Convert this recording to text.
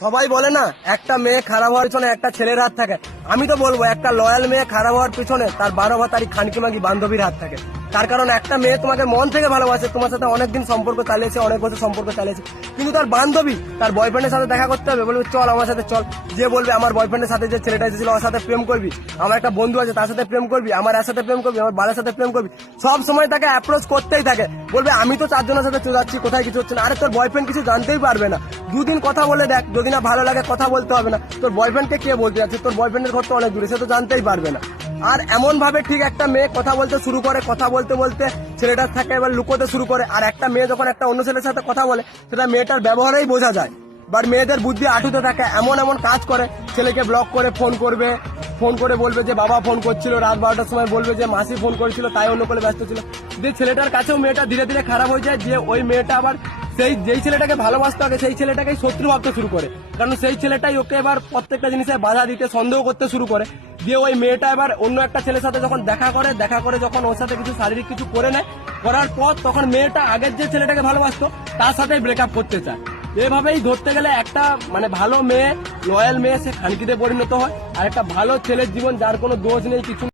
সবাই বলে না একটা মেয়ে খারাপ হওয়ার পিছনে একটা ছেলের হাত থাকে। আমি তো বলবো একটা লয়াল মেয়ে খারাপ হওয়ার পিছনে তার 12 ভাতারি খানকি মাগি বান্ধবীর হাত থাকে। তার কারণ একটা মেয়ে তোমাকে মন থেকে ভালোবাসে, তোমার সাথে অনেকদিন সম্পর্ক চালিয়েছে, অনেক বছর সম্পর্ক চালিয়েছে, কিন্তু তার বান্ধবী তার বয়ফ্রেন্ডের সাথে দেখা করতে হবে, বলবে চল আমার সাথে চল। যে বলবে আমার বয়ফ্রেন্ডের সাথে যে ছেলেটা এসেছিল ওর সাথে প্রেম করবি, আমার একটা বন্ধু আছে তার সাথে প্রেম করবি, আমার এর সাথে প্রেম করবি, আমার বালের সাথে প্রেম করবি, সব সময় তাকে অ্যাপ্রোচ করতেই থাকে। বলবে আমি তো 4 জনের সাথে চলে কোথায় কিছু হচ্ছে না। আরে তোর বয়ফ্রেন্ড কিছু জানতেই পারবে না, দুদিন কথা বলে দেখ, যদি না ভালো লাগে কথা বলতে হবে না। তোর বয়ফ্রেন্ডকে কে বলতে যাচ্ছে? তোর বয়ফ্রেন্ডের ঘর তো অনেক দূরে, সে তো জানতেই পারবে না। আর এমন ভাবে ঠিক একটা মেয়ে কথা বলতে শুরু করে, কথা বলতে বলতে ছেলেটার থাকে এবার লুকোতে শুরু করে। আর একটা মেয়ে যখন একটা অন্য ছেলের সাথে কথা বলে, সেটা মেয়েটার ব্যবহারেই বোঝা যায়। বাট মেয়েদের বুদ্ধি আটুতে থাকে, এমন এমন কাজ করে, ছেলেকে ব্লক করে ফোন করবে, ফোন করে বলবে যে বাবা ফোন করছিল, রাত 12টার সময় বলবে যে মাসি ফোন করেছিল, তাই অন্য করে ব্যস্ত ছিল। যে ছেলেটার কাছেও মেয়েটা ধীরে ধীরে খারাপ হয়ে যায়, যে ওই মেয়েটা আবার যেই ছেলেটাকে ভালোবাসতে হবে সেই ছেলেটাকেই শত্রু ভাবতে শুরু করে। কারণ সেই ছেলেটাই ওকে এবার প্রত্যেকটা জিনিসে বাধা দিতে, সন্দেহ করতে শুরু করে। দিয়ে ওই মেয়েটা এবার অন্য একটা ছেলের সাথে যখন দেখা করে যখন ওর সাথে কিছু শারীরিক কিছু করে নেয়, করার পর তখন মেয়েটা আগের যে ছেলেটাকে ভালোবাসতো তার সাথে ব্রেকআপ করতে চায়। এভাবেই ধরতে গেলে একটা ভালো মেয়ে, লয়াল মেয়ে, সে খানকিতে পরিণত হয়। আর একটা ভালো ছেলের জীবন, যার কোনো দোষ নেই, কিছু